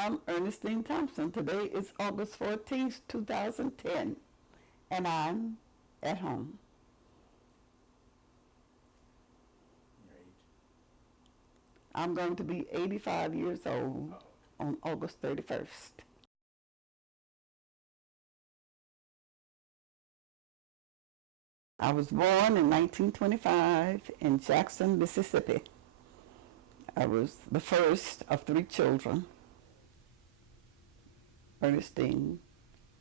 I'm Ernestine Thompson. Today is August 14th, 2010, and I'm at home. Your age? I'm going to be 85 years old on August 31st. I was born in 1925 in Jackson, Mississippi. I was the first of three children: Ernestine,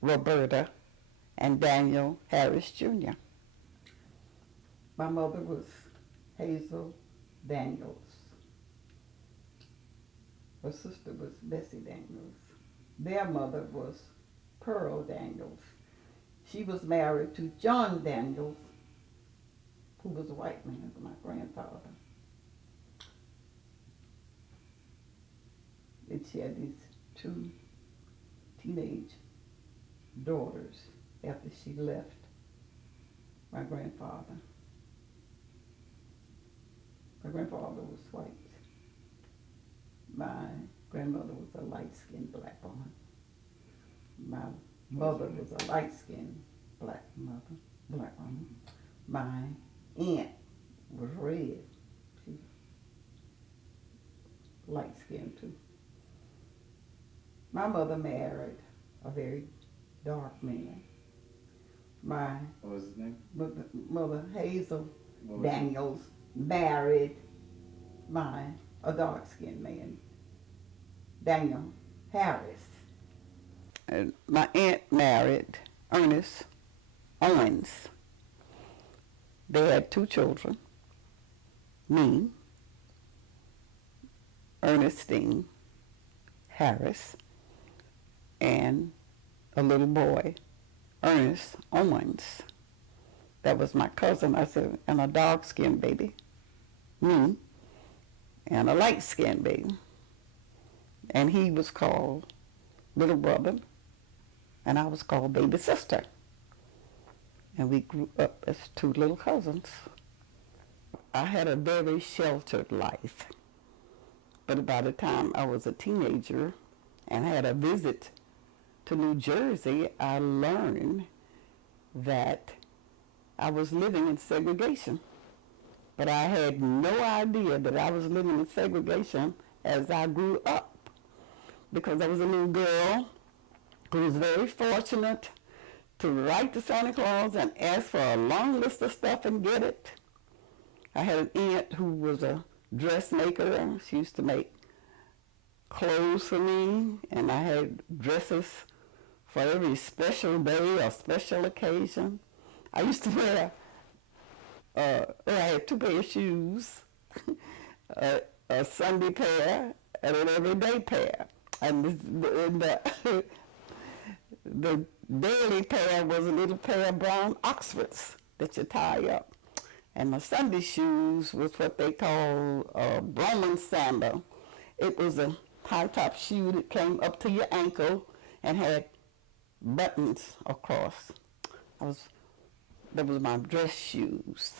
Roberta, and Daniel Harris Jr. My mother was Hazel Daniels. Her sister was Bessie Daniels. Their mother was Pearl Daniels. She was married to John Daniels, who was a white man, my grandfather. And she had these two teenage daughters after she left my grandfather. My grandfather was white. My grandmother was a light-skinned black woman. My mother was a light-skinned black woman. My aunt was red. She light-skinned too. My mother married a very dark man. My What was his name? mother Hazel What was Daniels married a dark-skinned man, Daniel Harris. And my aunt married Ernest Owens. They had two children, me, Ernestine Harris, and a little boy, Ernest Owens. That was my cousin. I said, and a dark-skinned baby, me, and a light-skinned baby. And he was called little brother, and I was called baby sister. And we grew up as two little cousins. I had a very sheltered life. But by the time I was a teenager and had a visit to New Jersey, I learned that I was living in segregation. But I had no idea that I was living in segregation as I grew up, because I was a little girl who was very fortunate to write to Santa Claus and ask for a long list of stuff and get it. I had an aunt who was a dressmaker. She used to make clothes for me, and I had dresses for every special day or special occasion. I used to wear, I had two pairs of shoes, a Sunday pair and an everyday pair. And the daily pair was a little pair of brown Oxfords that you tie up. And the Sunday shoes was what they call a Roman sandal. It was a high-top shoe that came up to your ankle and had buttons across. That was my dress shoes.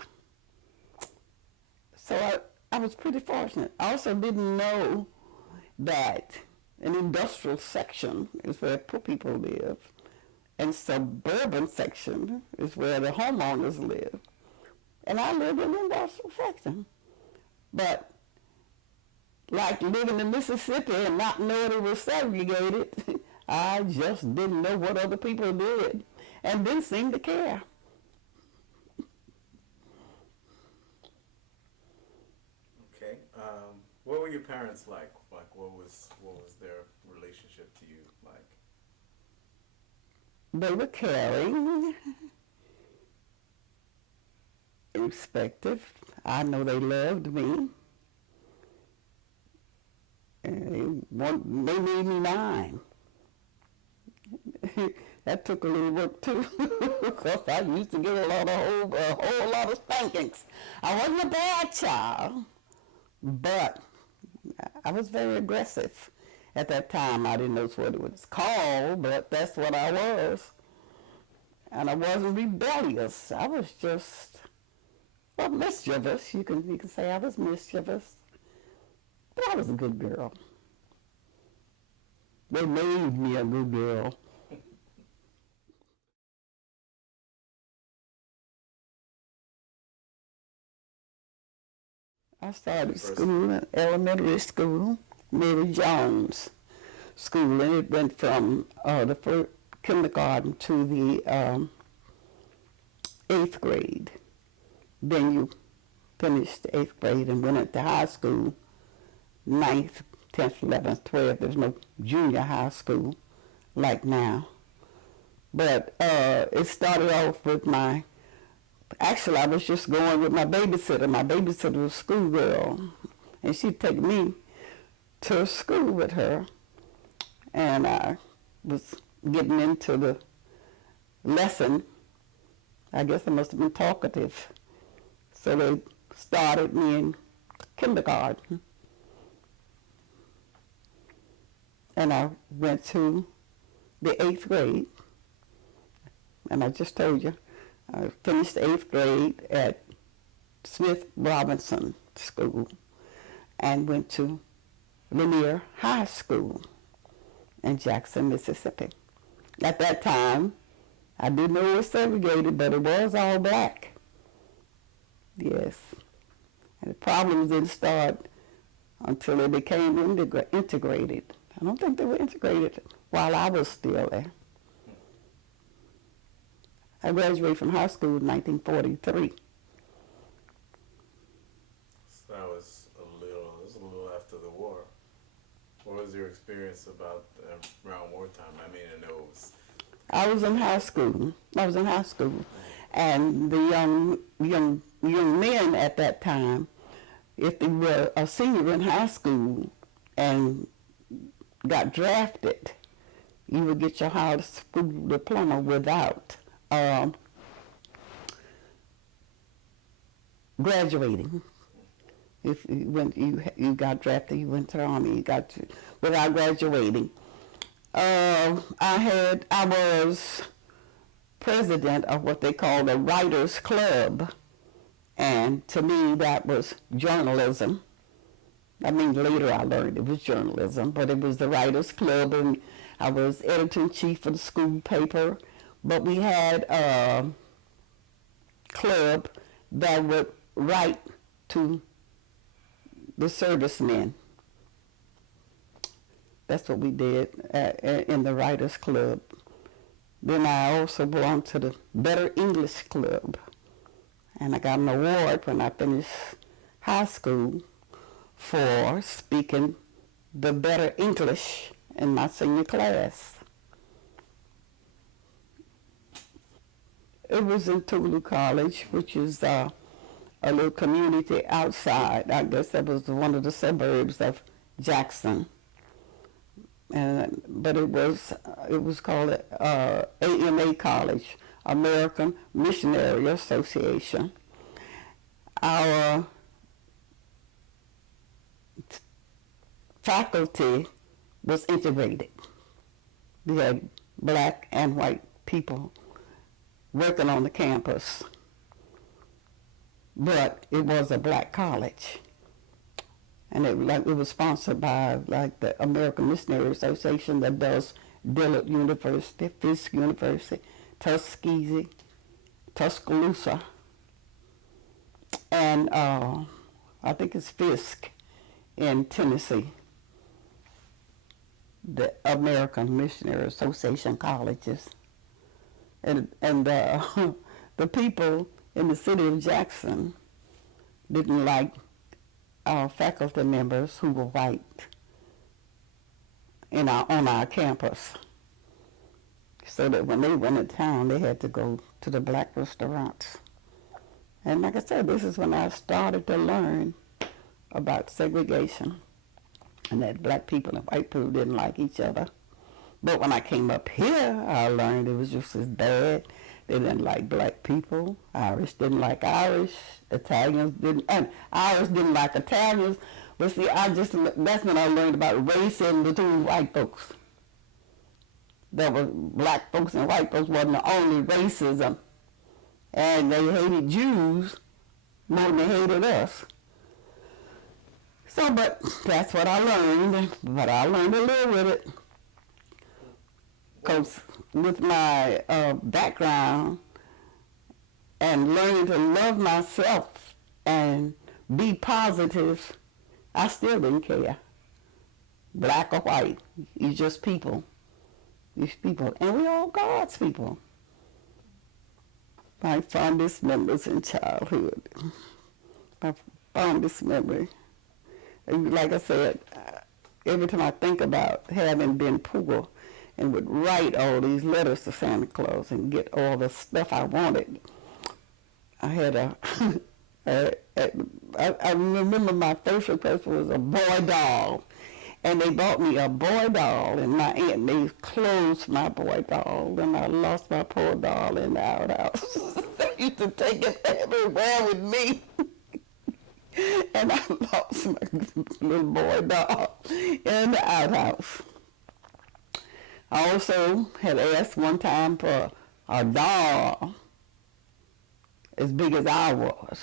So I was pretty fortunate. I also didn't know that an industrial section is where poor people live, and suburban section is where the homeowners live. And I lived in the industrial section. But like living in Mississippi and not knowing it was segregated, I just didn't know what other people did and didn't seem to care. Okay. What were your parents like? Like, what was their relationship to you like? They were caring, respectful. I know they loved me. And they made me mine. That took a little work too, because I used to get a whole lot of spankings. I wasn't a bad child, but I was very aggressive. At that time, I didn't know what it was called, but that's what I was. And I wasn't rebellious. I was just, well, mischievous. You can say I was mischievous, but I was a good girl. They made me a good girl. I started school in elementary school, Mary Jones School, and it went from the first kindergarten to the 8th grade. Then you finished 8th grade and went into high school, 9th, 10th, 11th, 12th. There's no junior high school like now. But it started off with actually I was just going with my babysitter. My babysitter was a schoolgirl, and she'd take me to school with her. And I was getting into the lesson. I guess I must have been talkative. So they started me in kindergarten. And I went to the 8th grade. And I just told you, I finished 8th grade at Smith Robinson School and went to Lanier High School in Jackson, Mississippi. At that time, I didn't know it was segregated, but it was all black. Yes. And the problems didn't start until they became integrated. I don't think they were integrated while I was still there. I graduated from high school in 1943. So that was a little after the war. What was your experience about around wartime? I mean, I know it was... I was in high school. And the young men at that time, if they were a senior in high school and got drafted, you would get your high school diploma without graduating. If you got drafted, you went to the Army, without graduating. I was president of what they call the Writers Club, and to me that was journalism. I mean, later I learned it was journalism, but it was the Writers Club, and I was editor-in-chief of the school paper. But we had a club that would write to the servicemen. That's what we did in the Writers Club. Then I also belonged to the Better English Club, and I got an award when I finished high school for speaking the better English in my senior class. It was in Tulu College, which is a little community outside. I guess that was one of the suburbs of Jackson. But it was called AMA College, American Missionary Association. Our faculty was integrated. We had black and white people working on the campus, but it was a black college. And it was sponsored by the American Missionary Association that does Dillard University, Fisk University, Tuskegee, Tuscaloosa, and I think it's Fisk in Tennessee. The American Missionary Association colleges, and the people in the city of Jackson didn't like our faculty members who were white on our campus, so that when they went to town, they had to go to the black restaurants. And like I said, this is when I started to learn about segregation, and that black people and white people didn't like each other. But when I came up here, I learned it was just as bad. They didn't like black people. Irish didn't like Irish. Italians didn't, and Irish didn't like Italians. But see, that's when I learned about racism between white folks. That was black folks and white folks wasn't the only racism. And they hated Jews more than they hated us. So, but that's what I learned. But I learned to live with it. Well, Because with my background and learning to love myself and be positive, I still didn't care. Black or white, it's just people. These people, and we all God's people. My fondest memories in childhood. My fondest memory. Like I said, every time I think about having been poor and would write all these letters to Santa Claus and get all the stuff I wanted, I had I remember my first request was a boy doll. And they bought me a boy doll, and my aunt, they closed my boy doll, and I lost my poor doll in the outhouse. I used to take it everywhere with me. And I lost my little boy doll in the outhouse. I also had asked one time for a doll as big as I was,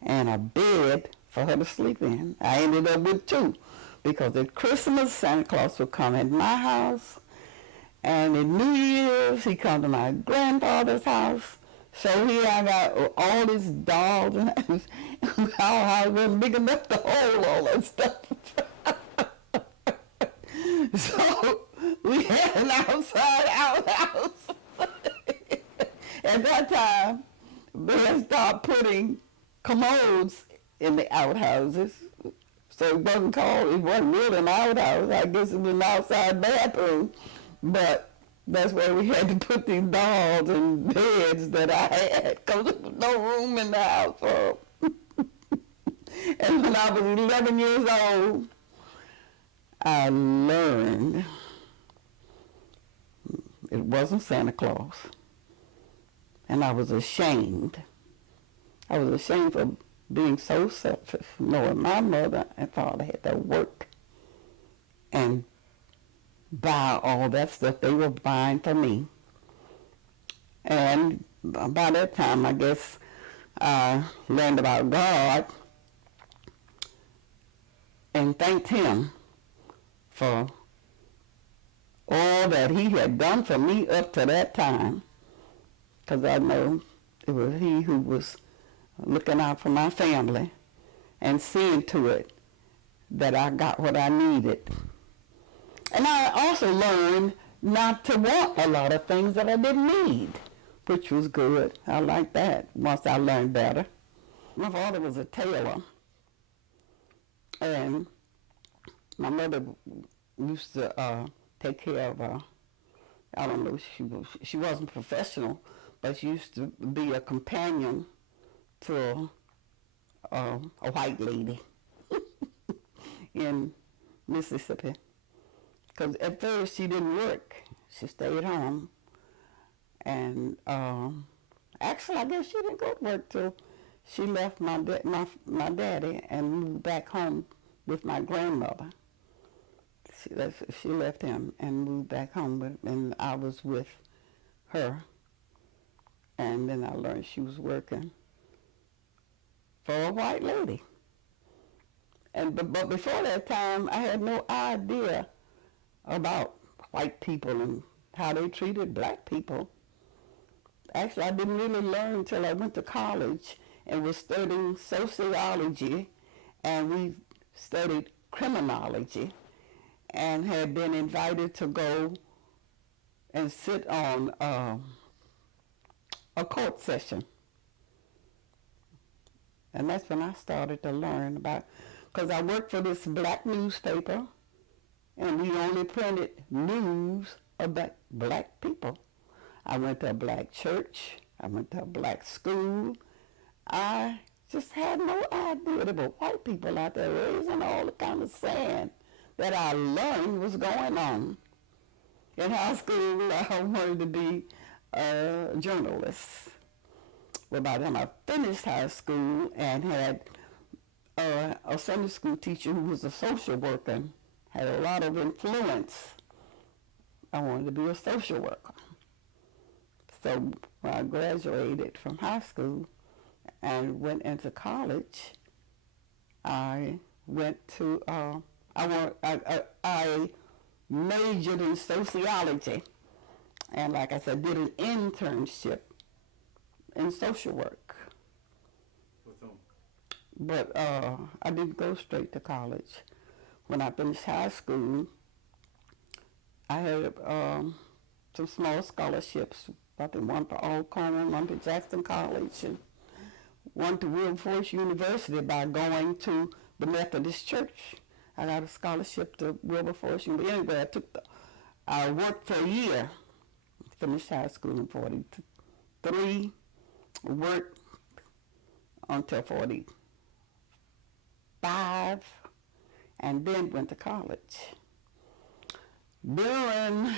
and a bed for her to sleep in. I ended up with two. Because at Christmas, Santa Claus would come at my house, and at New Year's, he'd come to my grandfather's house. So here I got all these dolls, and our house wasn't big enough to hold all that stuff. So we had an outside outhouse. At that time, they had started putting commodes in the outhouses. So it wasn't really an outhouse. I guess it was an outside bathroom. But that's where we had to put these dolls and beds that I had because there was no room in the house for them. And when I was 11 years old, I learned it wasn't Santa Claus. And I was ashamed. I was ashamed for being so selfish, knowing my mother and father had to work and buy all that stuff they were buying for me. And by that time, I guess I learned about God and thanked him for all that he had done for me up to that time, because I know it was he who was looking out for my family and seeing to it that I got what I needed. And I also learned not to want a lot of things that I didn't need, which was good. I liked that once I learned better. My father was a tailor, and my mother used to take care of I don't know, she wasn't professional, but she used to be a companion to a white lady in Mississippi. Because at first she didn't work. She stayed home. And actually, I guess she didn't go to work till she left my daddy and moved back home with my grandmother. She left him and moved back home, and I was with her. And then I learned she was working for a white lady. But before that time, I had no idea about white people and how they treated black people. Actually, I didn't really learn until I went to college and was studying sociology, and we studied criminology, and had been invited to go and sit on a court session. And that's when I started to learn about, because I worked for this black newspaper, and we only printed news about black people. I went to a black church. I went to a black school. I just had no idea there were white people out there raising all the kind of sand that I learned was going on. In high school, I wanted to be a journalist. Well, by the time I finished high school and had a Sunday school teacher who was a social worker, had a lot of influence, I wanted to be a social worker. So when I graduated from high school and went into college, I went to, I majored in sociology. And like I said, did an internship in social work. With whom? But I didn't go straight to college. When I finished high school, I had some small scholarships. I think one for Alcorn, one to Jackson College, and one to Wilberforce University by going to the Methodist Church. I got a scholarship to Wilberforce University. Anyway, I worked for a year, finished high school in 43, worked until 45, and then went to college. During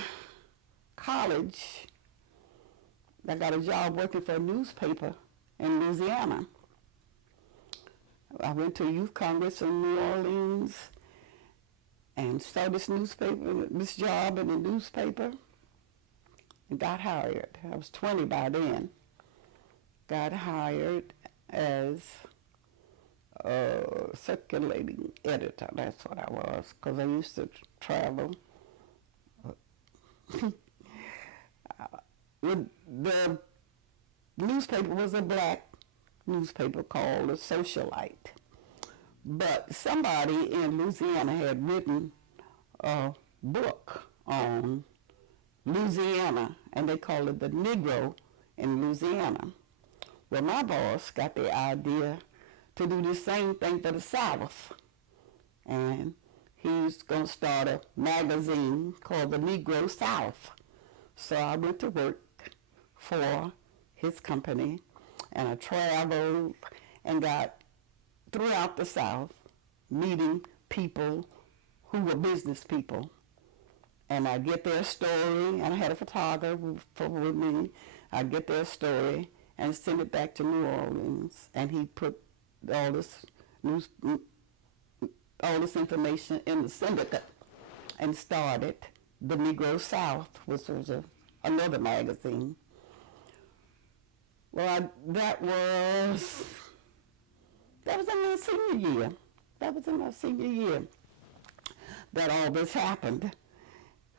college, I got a job working for a newspaper in Louisiana. I went to a youth congress in New Orleans and started this job in the newspaper, and got hired. I was 20 by then. Got hired as a circulating editor. That's what I was, because I used to travel. The newspaper was a black newspaper called a Socialite. But somebody in Louisiana had written a book on Louisiana, and they called it The Negro in Louisiana. Well, my boss got the idea to do the same thing for the South. And he's going to start a magazine called The Negro South. So I went to work for his company, and I traveled and got throughout the South meeting people who were business people. And I get their story, and I had a photographer with me. I get their story and send it back to New Orleans, and he put all this information in the syndicate and started the Negro South, which was another magazine. Well, that was in my senior year. That was in my senior year that all this happened.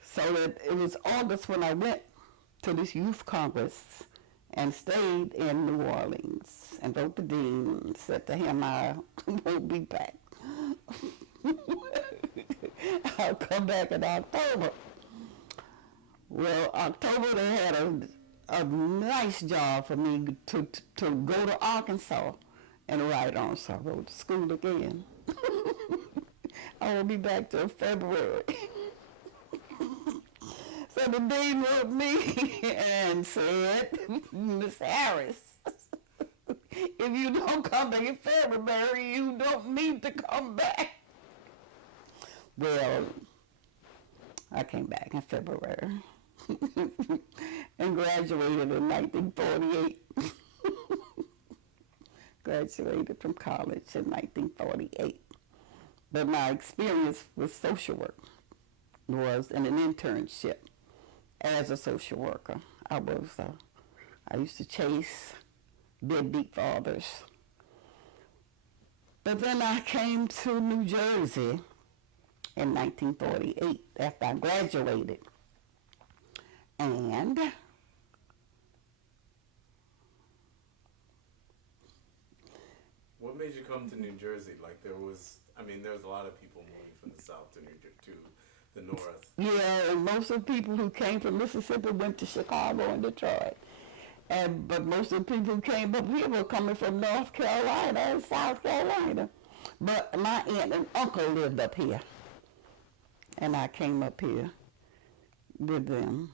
So that it was August when I went to this youth congress and stayed in New Orleans and wrote the dean and said to him, I won't be back. I'll come back in October. Well, October they had a nice job for me to go to Arkansas and write on, so I wrote to school again. I won't be back till February. So the dean wrote me and said, Miss Harris, if you don't come back in February, you don't need to come back. Well, I came back in February and graduated in 1948. Graduated from college in 1948. But my experience with social work was in an internship as a social worker. I used to chase deadbeat fathers. But then I came to New Jersey in 1948 after I graduated. And what made you come to New Jersey? Like there was a lot of people moving from the South to the North. Yeah, and most of the people who came from Mississippi went to Chicago and Detroit. But most of the people who came up here were coming from North Carolina and South Carolina. But my aunt and uncle lived up here. And I came up here with them.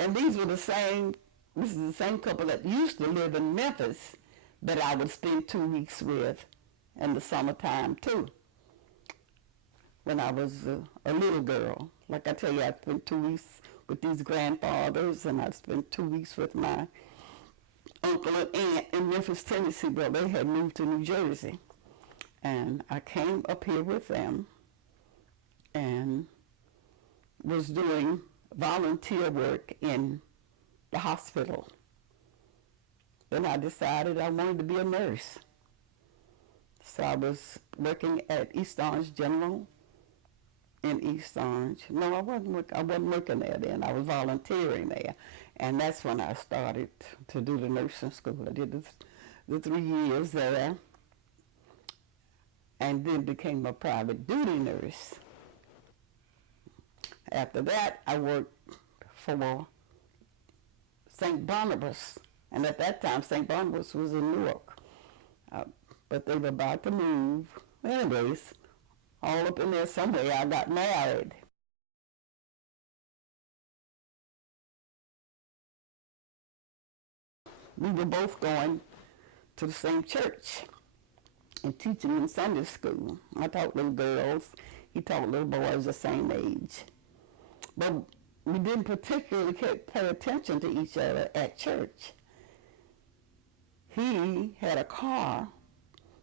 And this is the same couple that used to live in Memphis that I would spend 2 weeks with in the summertime too. When I was a little girl. Like I tell you, I spent 2 weeks with these grandfathers, and I spent 2 weeks with my uncle and aunt in Memphis, Tennessee, but they had moved to New Jersey. And I came up here with them and was doing volunteer work in the hospital. Then I decided I wanted to be a nurse. So I was working at East Orange General in East Orange. No, I wasn't working there then. I was volunteering there, and that's when I started to do the nursing school. I did the 3 years there, and then became a private duty nurse. After that, I worked for St. Barnabas, and at that time, St. Barnabas was in Newark, but they were about to move. Anyways, all up in there somewhere, I got married. We were both going to the same church and teaching in Sunday school. I taught little girls. He taught little boys the same age. But we didn't particularly pay attention to each other at church. He had a car,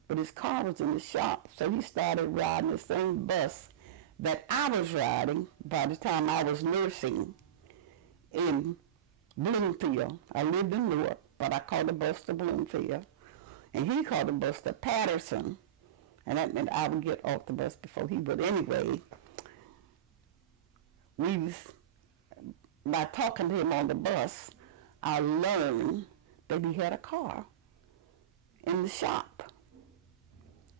but his car was in the shop, so he started riding the same bus that I was riding by the time I was nursing in Bloomfield. I lived in Newark, but I caught the bus to Bloomfield, and he caught the bus to Patterson, and that meant I would get off the bus before he would. Anyway, by talking to him on the bus, I learned that he had a car in the shop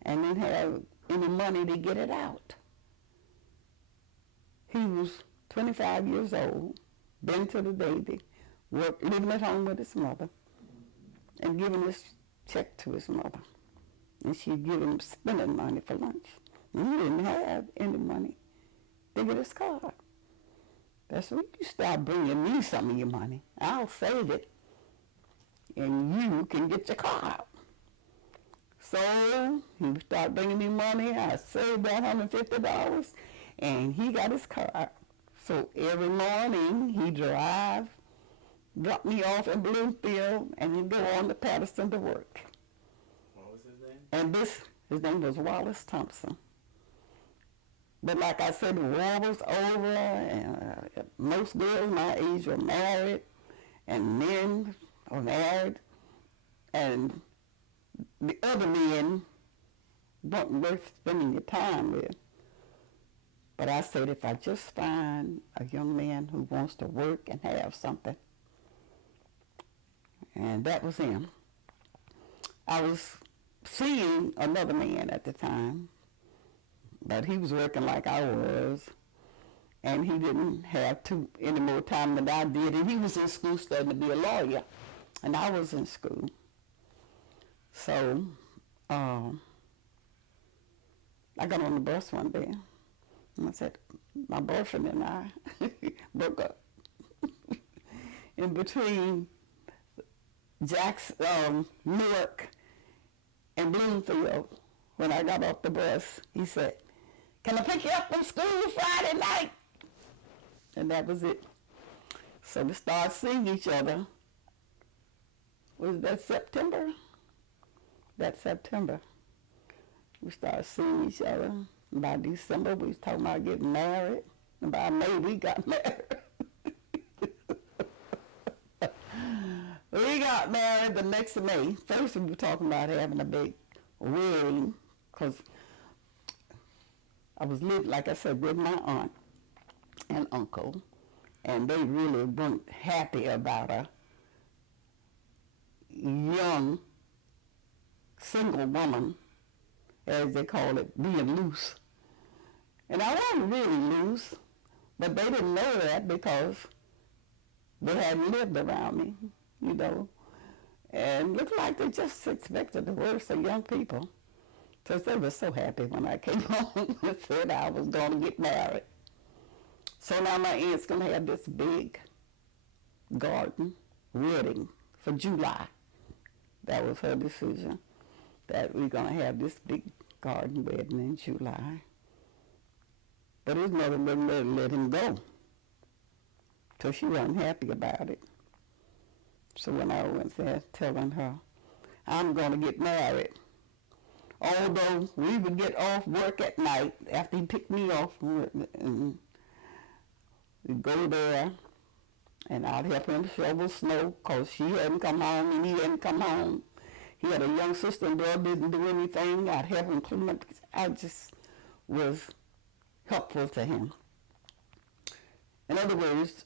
and didn't have any money to get it out. He was 25 years old, been to the baby, living at home with his mother, and giving his check to his mother. And she'd give him spending money for lunch. And he didn't have any money to get his car. That's when you start bringing me some of your money. I'll save it, and you can get your car out. So he started bringing me money. I saved that $150, and he got his car out. So every morning he drop me off in Bloomfield, and he'd go on to Patterson to work. What was his name? And his name was Wallace Thompson. But like I said, the war was over, and most girls my age were married, and men were married, and the other men weren't worth spending your time with. But I said, if I just find a young man who wants to work and have something, and that was him. I was seeing another man at the time, but he was working like I was, and he didn't have any more time than I did, and he was in school studying to be a lawyer, and I was in school. So I got on the bus one day, and I said, my boyfriend and I broke up. In between Newark and Bloomfield, when I got off the bus, he said, can I pick you up from school Friday night? And that was it. So we started seeing each other. Was that September? That September. We started seeing each other. By December, we was talking about getting married. And by May, we got married. We got married the next May. First, we were talking about having a big wedding, because I was living, like I said, with my aunt and uncle, and they really weren't happy about a young single woman, as they call it, being loose. And I wasn't really loose, but they didn't know that because they hadn't lived around me, you know. And looked like they just expected the worst of young people. So they were so happy when I came home and said I was going to get married. So now my aunt's going to have this big garden wedding for July. That was her decision, that we're going to have this big garden wedding in July. But his mother wouldn't let him go. So she wasn't happy about it. So when I went there telling her, I'm going to get married, although we would get off work at night after he picked me off, and we'd go there, and I'd help him shovel snow because she hadn't come home and he hadn't come home. He had a young sister and brother, didn't do anything. I'd help him clean up. I just was helpful to him. In other words,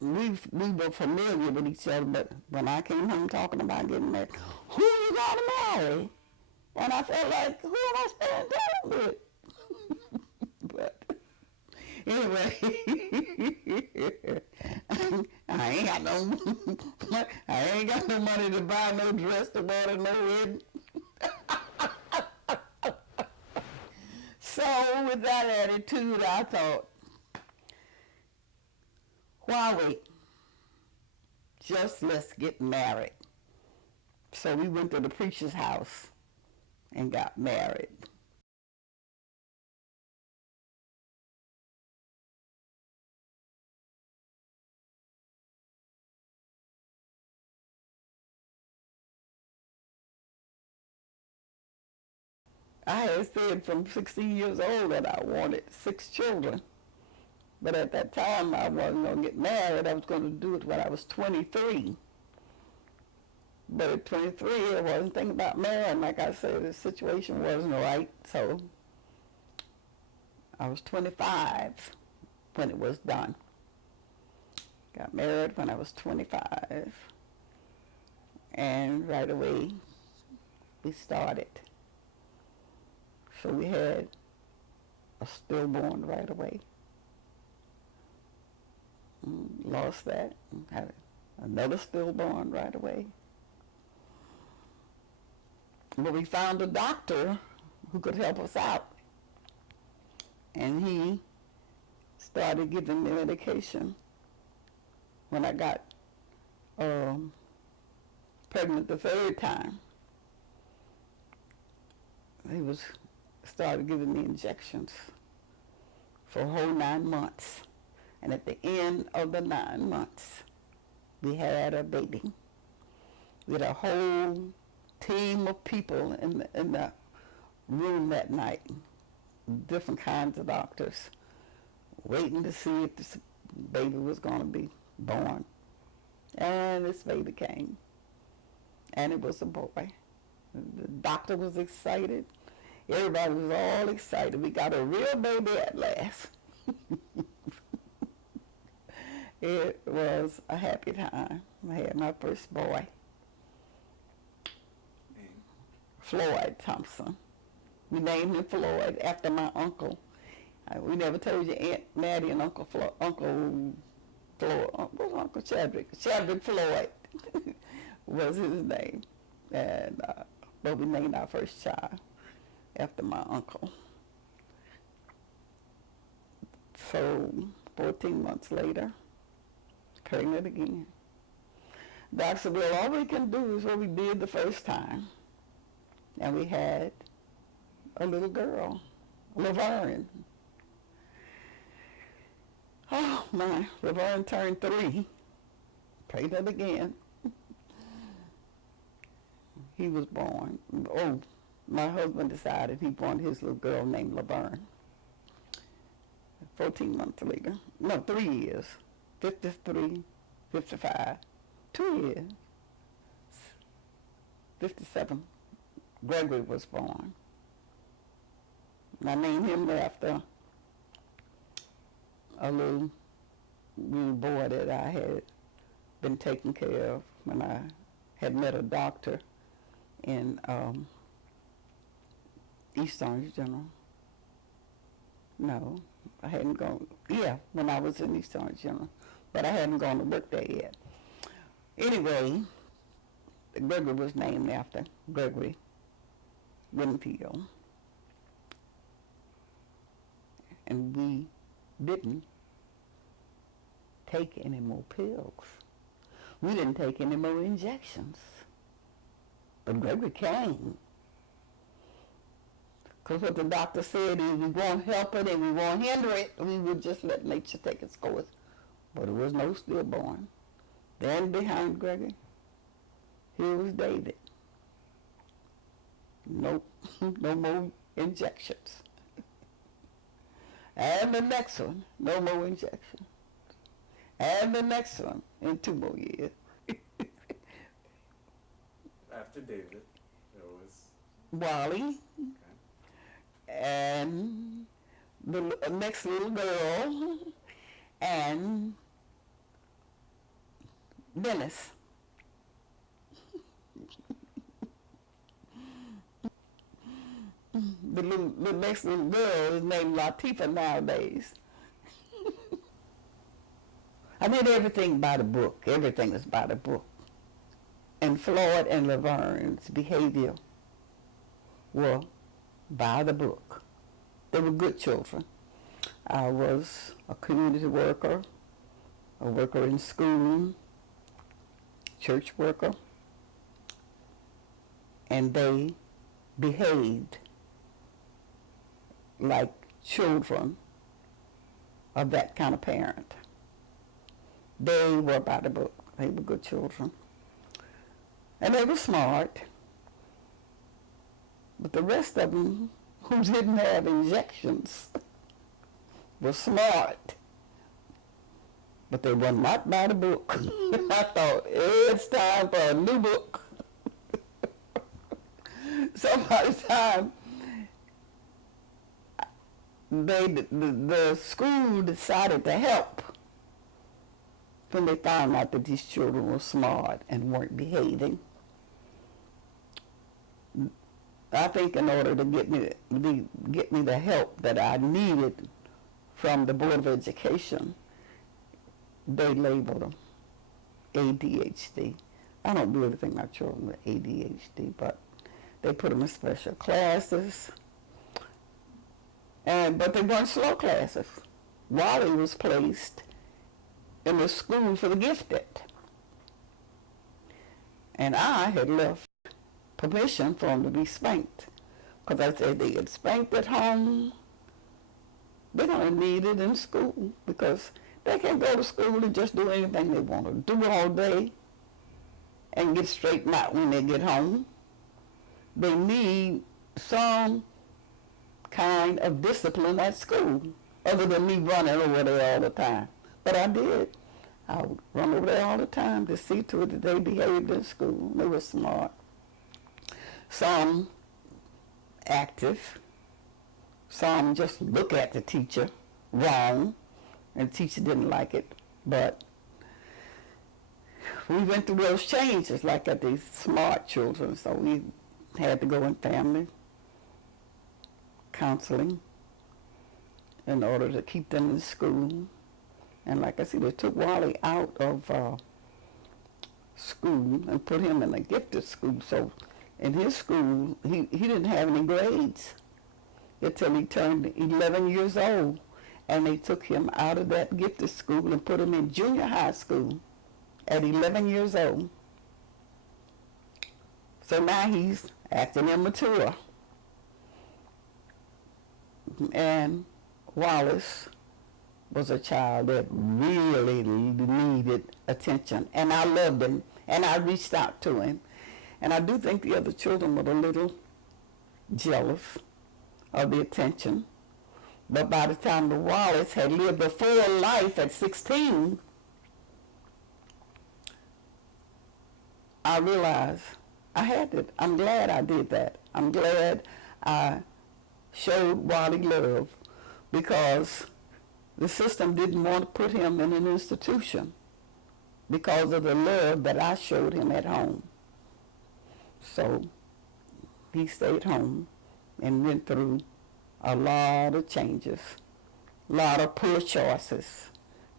we were familiar with each other, but when I came home talking about getting married, who you gonna marry? And I felt like, who am I spending time with? But anyway, I ain't got no money to buy no dress to wear to no wedding. So with that attitude, I thought, why wait? Just let's get married. So we went to the preacher's house and got married. I had said from 16 years old that I wanted 6 children. But at that time, I wasn't going to get married. I was going to do it when I was 23. But at 23, I wasn't thinking about marrying. Like I said, the situation wasn't right. So I was 25 when it was done. Got married when I was 25. And right away, we started. So we had a stillborn right away. Lost that. Had another stillborn right away. But we found a doctor who could help us out. And he started giving me medication when I got pregnant the 3rd time. He started giving me injections for a whole 9 months. And at the end of the 9 months, we had a baby. We had a whole team of people in the room that night, different kinds of doctors, waiting to see if this baby was going to be born. And this baby came, and it was a boy. The doctor was excited. Everybody was all excited. We got a real baby at last. It was a happy time. I had my first boy, Floyd Thompson. We named him Floyd after my uncle. We never told you Aunt Maddie and Uncle Floyd, what's Uncle Chadwick? Chadwick Floyd was his name. And but we named our first child after my uncle. So 14 months later, pregnant again. Doc said, well, all we can do is what we did the first time. And we had a little girl, Laverne. Oh my, Laverne turned 3, pregnant again. He was born. Oh, my husband decided he wanted his little girl named Laverne. 14 months later, no, 3 years, 53, 55, 2 years, 57, Gregory was born. And I named him after a little boy that I had been taking care of when I had met a doctor in East Orange General. No, I hadn't gone, when I was in East Orange General, but I hadn't gone to work there yet. Anyway, Gregory was named after Gregory Winfield. And we didn't take any more pills. We didn't take any more injections. But Gregory came. Because what the doctor said is we won't help it and we won't hinder it. We would just let nature take its course. But there was no stillborn. Then behind Gregory, here was David. No more injections. And the next one, no more injections. And the next one in 2 more years. After David, there was Wally. okay. And the next little girl, and Dennis. The next little girl is named Latifah nowadays. I did everything by the book. Everything was by the book. And Floyd and Laverne's behavior were by the book. They were good children. I was a community worker, a worker in school, church worker, and they behaved like children of that kind of parent. They were by the book. They were good children. And they were smart. But the rest of them who didn't have injections were smart. But they were not by the book. I thought, it's time for a new book. So by the time the school decided to help, when they found out that these children were smart and weren't behaving, I think in order to get me the help that I needed from the Board of Education, they labeled them ADHD. I don't do anything my children with ADHD, but they put them in special classes, but they weren't slow classes. Wally was placed in the school for the gifted, and I had left permission for them to be spanked, because I said they get spanked at home, they're going to need it in school, because they can't go to school and just do anything they want to do all day and get straightened out when they get home. They need some kind of discipline at school, other than me running over there all the time. But I did. I would run over there all the time to see to it that they behaved in school. They were smart. Some active. Some just look at the teacher wrong, and the teacher didn't like it. But we went through those changes like at these smart children, so we had to go in family counseling in order to keep them in school. And like I said, they took Wally out of school and put him in a gifted school. So in his school, he didn't have any grades until he turned 11 years old. And they took him out of that gifted school and put him in junior high school at 11 years old. So now he's acting immature. And Wallace was a child that really needed attention. And I loved him, and I reached out to him. And I do think the other children were a little jealous of the attention. But by the time the Wallace had lived a full life at 16, I realized I had it. I'm glad I did that. I'm glad I showed Wally love, because the system didn't want to put him in an institution because of the love that I showed him at home. So he stayed home and went through a lot of changes, a lot of poor choices.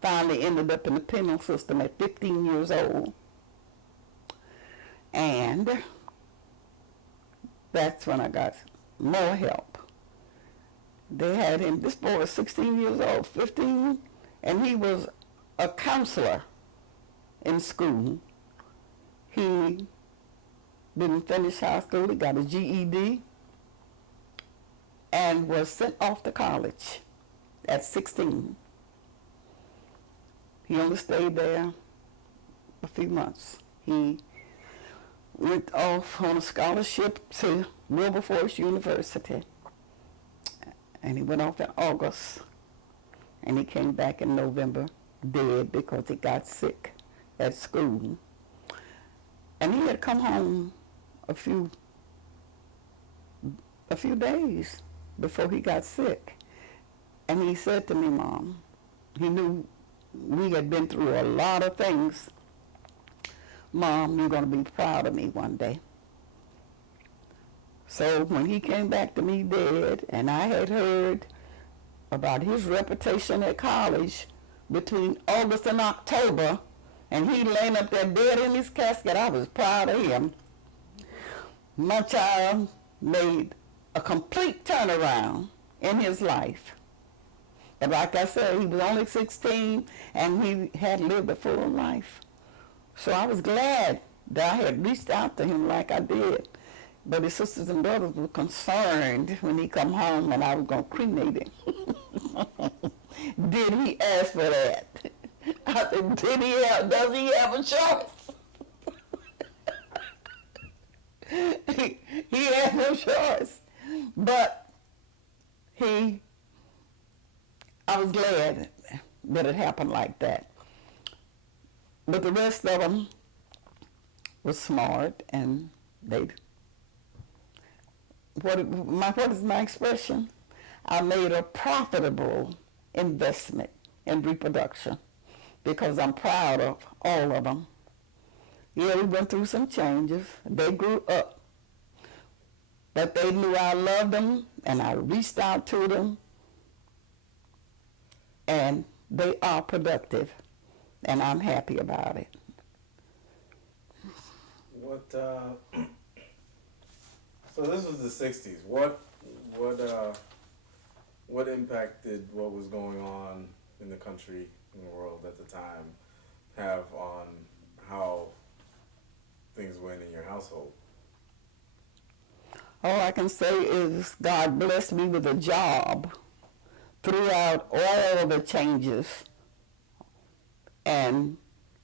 Finally ended up in the penal system at 15 years old. And that's when I got more help. They had him, this boy was 16 years old, 15, and he was a counselor in school. He didn't finish high school, he got a GED, and was sent off to college at 16. He only stayed there a few months. He went off on a scholarship to Wilberforce University, and he went off in August, and he came back in November dead because he got sick at school. And he had come home a few days before he got sick. And he said to me, Mom, he knew we had been through a lot of things. Mom, you're going to be proud of me one day. So when he came back to me dead, and I had heard about his reputation at college between August and October, and he laying up there dead in his casket, I was proud of him. My child made a complete turnaround in his life. But like I said, he was only 16, and he had lived a full life. So I was glad that I had reached out to him like I did. But his sisters and brothers were concerned when he come home and I was going to cremate him. Did he ask for that? I said, does he have a choice? he had no choice. But I was glad that it happened like that. But the rest of them was smart, and what is my expression? I made a profitable investment in reproduction because I'm proud of all of them. Yeah, we went through some changes. They grew up. But they knew I loved them, and I reached out to them, and they are productive, and I'm happy about it. So this was the '60s. What impacted what was going on in the country, in the world at the time, have on how things went in your household? All I can say is God blessed me with a job throughout all the changes, and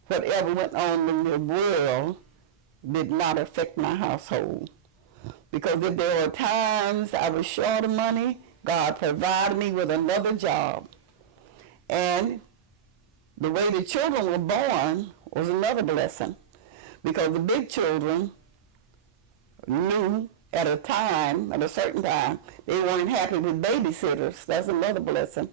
whatever went on in the world did not affect my household. Because if there were times I was short of money, God provided me with another job. And the way the children were born was another blessing. Because the big children knew at a certain time, they weren't happy with babysitters. That's another blessing.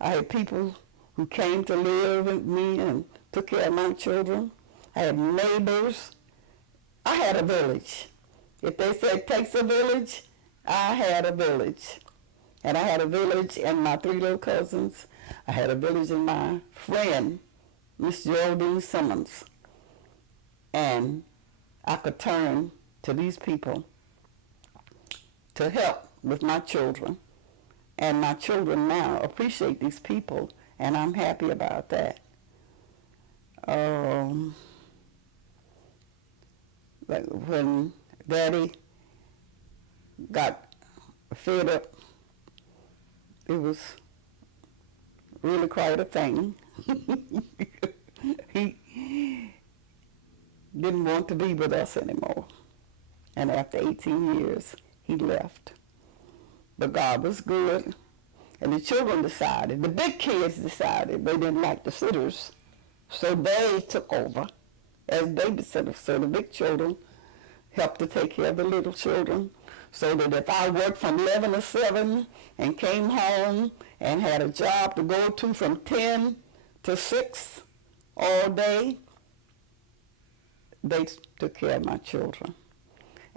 I had people who came to live with me and took care of my children. I had neighbors. I had a village. If they said it takes a village, I had a village. And I had a village in my 3 little cousins. I had a village in my friend, Miss Geraldine Simmons. And I could turn to these people to help with my children. And my children now appreciate these people, and I'm happy about that. Like when Daddy got fed up, it was really quite a thing. He didn't want to be with us anymore. And after 18 years, he left. But God was good. And the children decided, the big kids decided they didn't like the sitters. So they took over as babysitters. So the big children helped to take care of the little children. So that if I worked from 11 to 7 and came home and had a job to go to from 10 to 6 all day, they took care of my children.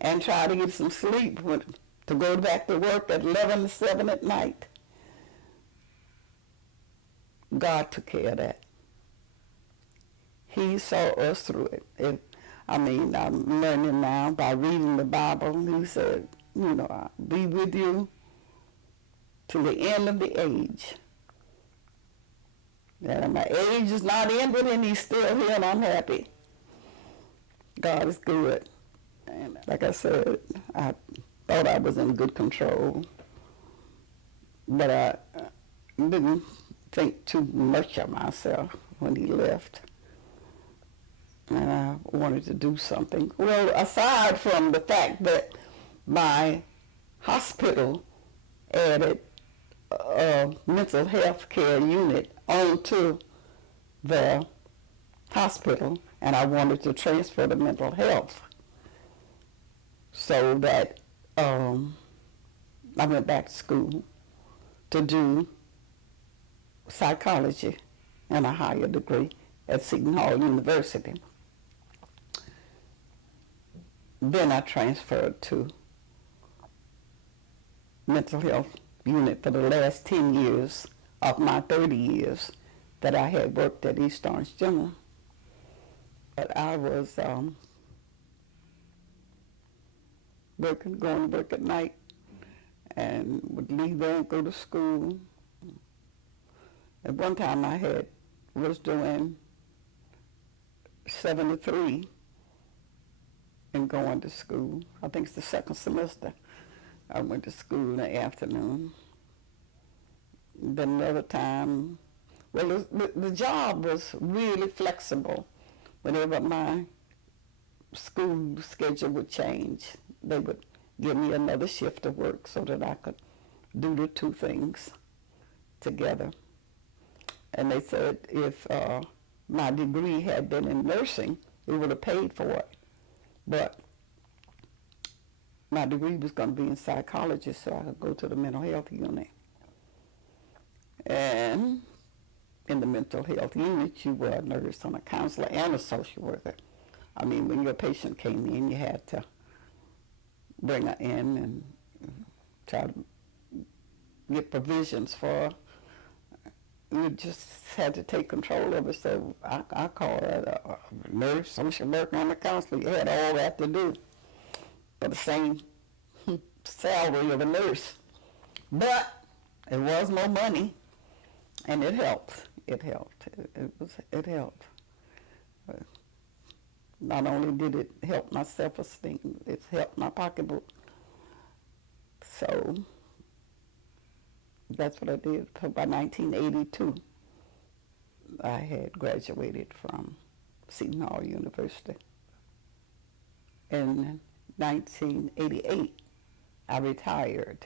And tried to get some sleep to go back to work at 11 to 7 at night. God took care of that. He saw us through it. I'm learning now by reading the Bible. He said, I'll be with you to the end of the age. And my age is not ended, and he's still here, and I'm happy. God is good. And like I said, I thought I was in good control, but I didn't think too much of myself when he left. And I wanted to do something. Well, aside from the fact that my hospital added a mental health care unit onto the hospital, and I wanted to transfer the mental health. So that I went back to school to do psychology and a higher degree at Seton Hall University. Then I transferred to mental health unit for the last 10 years of my 30 years that I had worked at East Orange General. But I was going to work at night and would leave there and go to school. At one time I was doing 7 to 3 and going to school. I think it's the second semester. I went to school in the afternoon. Then another time, well, the job was really flexible. Whenever my school schedule would change, they would give me another shift of work so that I could do the two things together. And they said if my degree had been in nursing, they would have paid for it. But my degree was going to be in psychology, so I could go to the mental health unit. And in the mental health unit, you were a nurse and a counselor and a social worker. I mean, when your patient came in, you had to bring her in and try to get provisions for her. You just had to take control of it. So I call her a nurse, social worker, and a counselor. You had all that to do for the same salary of a nurse. But it was more money, and it helped. It helped. It helped. Not only did it help my self-esteem, it helped my pocketbook. So that's what I did. By 1982, I had graduated from Seton Hall University. In 1988, I retired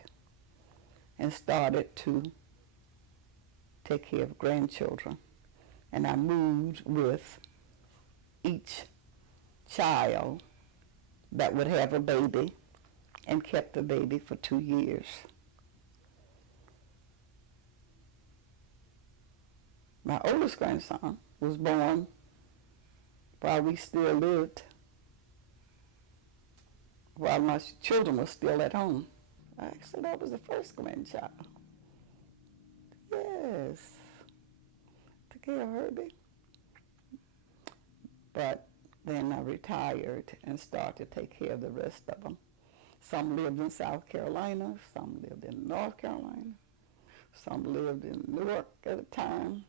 and started to take care of grandchildren. And I moved with each child that would have a baby and kept the baby for 2 years. My oldest grandson was born while we still lived, while my children were still at home. Actually, that was the first grandchild. Yes, took care of Herbie. But then I retired and started to take care of the rest of them. Some lived in South Carolina, some lived in North Carolina, some lived in Newark at the time.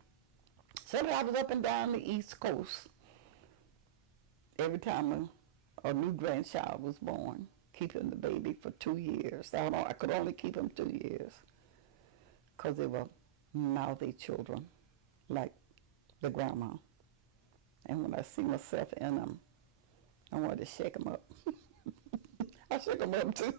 So I was up and down the East Coast every time a new grandchild was born, keeping the baby for 2 years. I could only keep him 2 years because they were mouthy children like the grandma. And when I see myself in them, I wanted to shake them up. I shook them up too.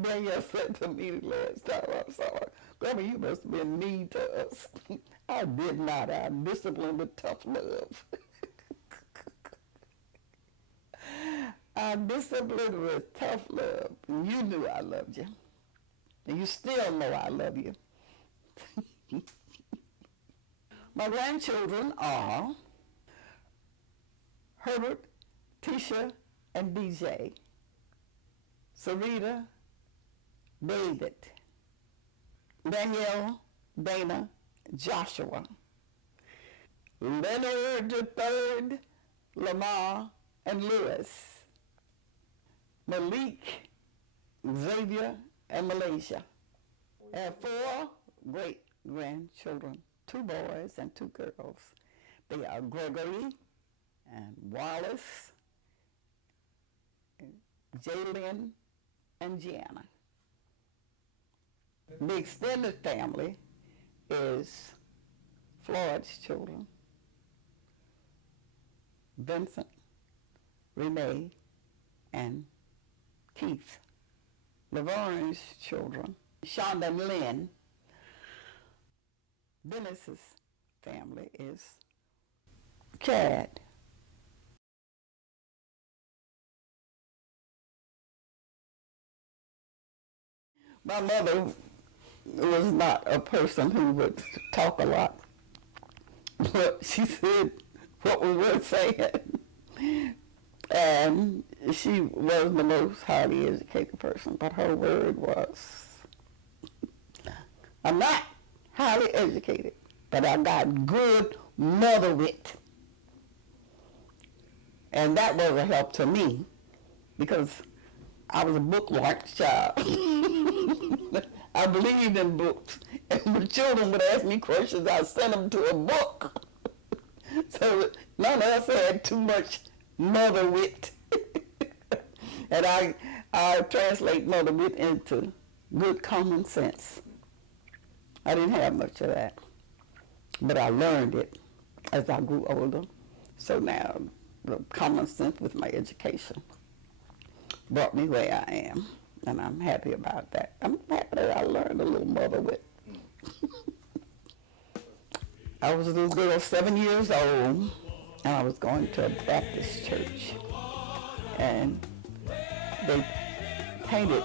Danielle said to me the last time I saw her, Grandma, you must have been mean to us. I did not. I disciplined with tough love. I disciplined with tough love. And you knew I loved you. And you still know I love you. My grandchildren are Herbert, Tisha, and DJ, Sarita, David, Danielle, Dana, Joshua, Leonard III, Lamar, and Lewis, Malik, Xavier, and Malaysia. I have 4 great-grandchildren, 2 boys and 2 girls. They are Gregory and Wallace, Jaylyn, and Gianna. The extended family is Floyd's children, Vincent, Renee, and Keith. Laverne's children, Shonda and Lynn. Dennis's family is Chad. My mother was not a person who would talk a lot, but she said what we were saying. And she was the most highly educated person, but her word was, I'm not highly educated, but I got good mother wit. And that was a help to me because I was a bookworm child. I believed in books. And when children would ask me questions, I sent them to a book. So none of us had too much mother wit. And I translate mother wit into good common sense. I didn't have much of that, but I learned it as I grew older. So now the common sense with my education brought me where I am, and I'm happy about that. I'm happy that I learned a little mother wit. I was a little girl, 7 years old, and I was going to a Baptist church, and they painted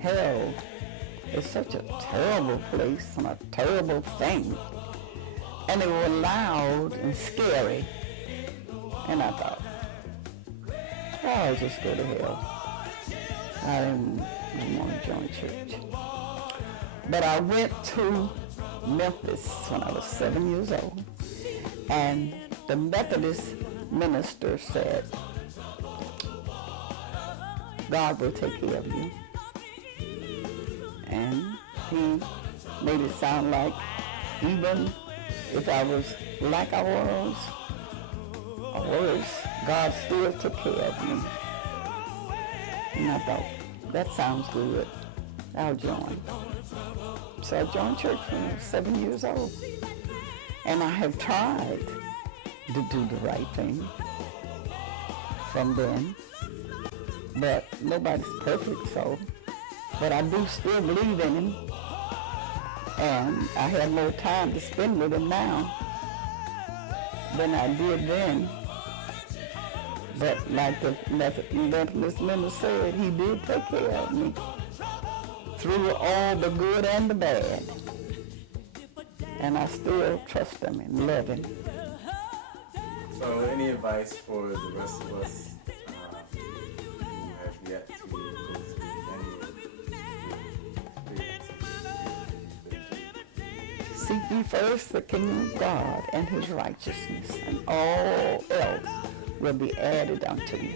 hell as such a terrible place and a terrible thing, and they were loud and scary, and I thought, oh, I'll just go to hell. I didn't want to join church. But I went to Memphis when I was 7 years old, and the Methodist minister said, God will take care of you. And he made it sound like even if I was like I was, or worse, God still took care of me. And I thought, that sounds good. I'll join. So I joined church when I was 7 years old. And I have tried to do the right thing from then. But nobody's perfect, so. But I do still believe in him. And I have more time to spend with him now than I did then. But like the Methodist minister said, he did take care of me through all the good and the bad. And I still trust him and love him. So any advice for the rest of us who have yet to Seek ye first the kingdom of God and his righteousness, and all else will be added unto you.